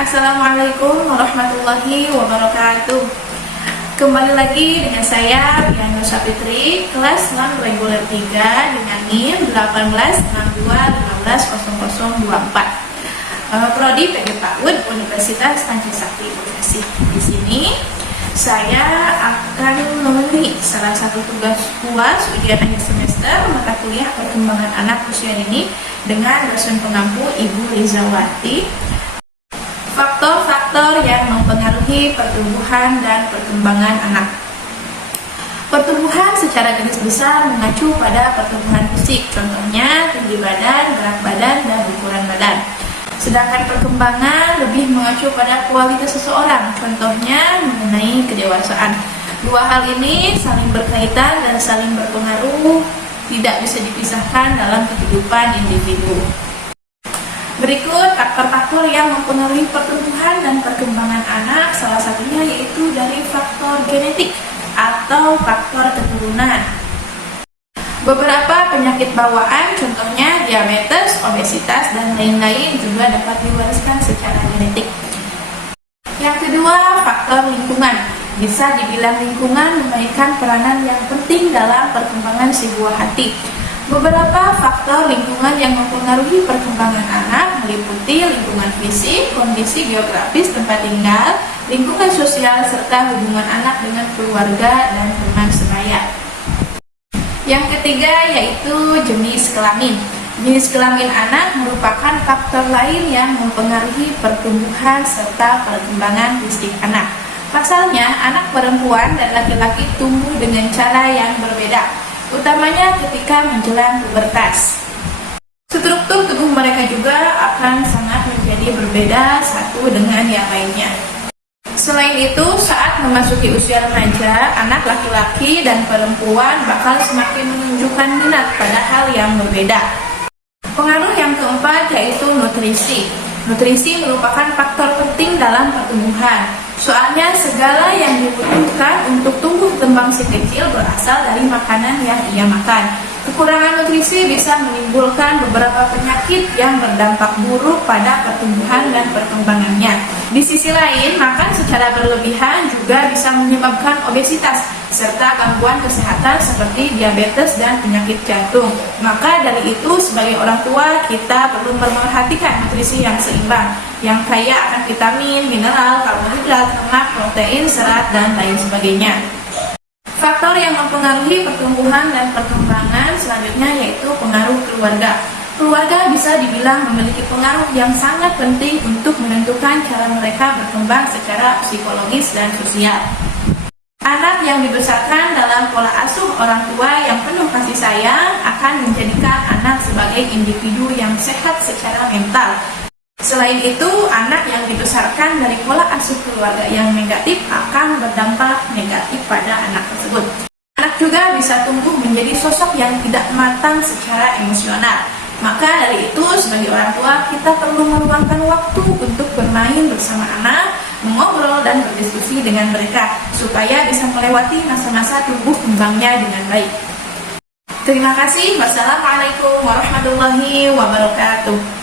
Assalamualaikum warahmatullahi wabarakatuh. Kembali lagi dengan saya Piano Sapitri, kelas 6 reguler 3 dengan NIM 1862150024. Prodi PG PAUD Universitas Pancasakti Bekasi. Di sini saya akan memenuhi salah satu tugas UAS ujian akhir semester mata kuliah perkembangan anak usia dini dengan dosen pengampu Ibu Rizawati. Faktor-faktor yang mempengaruhi pertumbuhan dan perkembangan anak. Pertumbuhan secara garis besar mengacu pada pertumbuhan fisik, contohnya tinggi badan, berat badan, dan ukuran badan. Sedangkan perkembangan lebih mengacu pada kualitas seseorang, contohnya mengenai kedewasaan. Dua hal ini saling berkaitan dan saling berpengaruh, tidak bisa dipisahkan dalam kehidupan individu. Berikut faktor-faktor yang mempengaruhi pertumbuhan dan perkembangan anak, salah satunya yaitu dari faktor genetik atau faktor keturunan. Beberapa penyakit bawaan, contohnya diabetes, obesitas, dan lain-lain juga dapat diwariskan secara genetik. Yang kedua, faktor lingkungan. Bisa dibilang lingkungan memainkan peranan yang penting dalam perkembangan si buah hati. Beberapa faktor lingkungan yang mempengaruhi perkembangan anak meliputi lingkungan fisik, kondisi geografis tempat tinggal, lingkungan sosial, serta hubungan anak dengan keluarga dan teman sebaya. Yang ketiga yaitu jenis kelamin. Jenis kelamin anak merupakan faktor lain yang mempengaruhi pertumbuhan serta perkembangan fisik anak. Pasalnya, anak perempuan dan laki-laki tumbuh dengan cara yang berbeda, utamanya ketika menjelang pubertas. Struktur tubuh mereka juga akan sangat menjadi berbeda satu dengan yang lainnya. Selain itu, saat memasuki usia remaja, anak laki-laki dan perempuan bakal semakin menunjukkan minat pada hal yang berbeda. Pengaruh yang keempat yaitu nutrisi. Nutrisi merupakan faktor penting dalam pertumbuhan. Soalnya segala yang dibutuhkan untuk tumbuh kembang si kecil berasal dari makanan yang ia makan. Kekurangan nutrisi bisa menimbulkan beberapa penyakit yang berdampak buruk pada pertumbuhan dan perkembangannya. Di sisi lain, makan secara berlebihan juga bisa menyebabkan obesitas serta gangguan kesehatan seperti diabetes dan penyakit jantung. Maka dari itu, sebagai orang tua, kita perlu memperhatikan nutrisi yang seimbang, yang kaya akan vitamin, mineral, karbohidrat, lemak, protein, serat, dan lain sebagainya. Faktor yang mempengaruhi pertumbuhan dan perkembangan selanjutnya yaitu pengaruh keluarga. Keluarga bisa dibilang memiliki pengaruh yang sangat penting untuk menentukan cara mereka berkembang secara psikologis dan sosial. Anak yang dibesarkan dalam pola asuh orang tua yang penuh kasih sayang akan menjadikan anak sebagai individu yang sehat secara mental. Selain itu, anak yang dibesarkan dari pola asuh keluarga yang negatif akan berdampak negatif pada anak tersebut. Anak juga bisa tumbuh menjadi sosok yang tidak matang secara emosional. Maka dari itu, sebagai orang tua, kita perlu meluangkan waktu untuk bermain bersama anak, mengobrol dan berdiskusi dengan mereka, supaya bisa melewati masa-masa tumbuh kembangnya dengan baik. Terima kasih. Wassalamualaikum warahmatullahi wabarakatuh.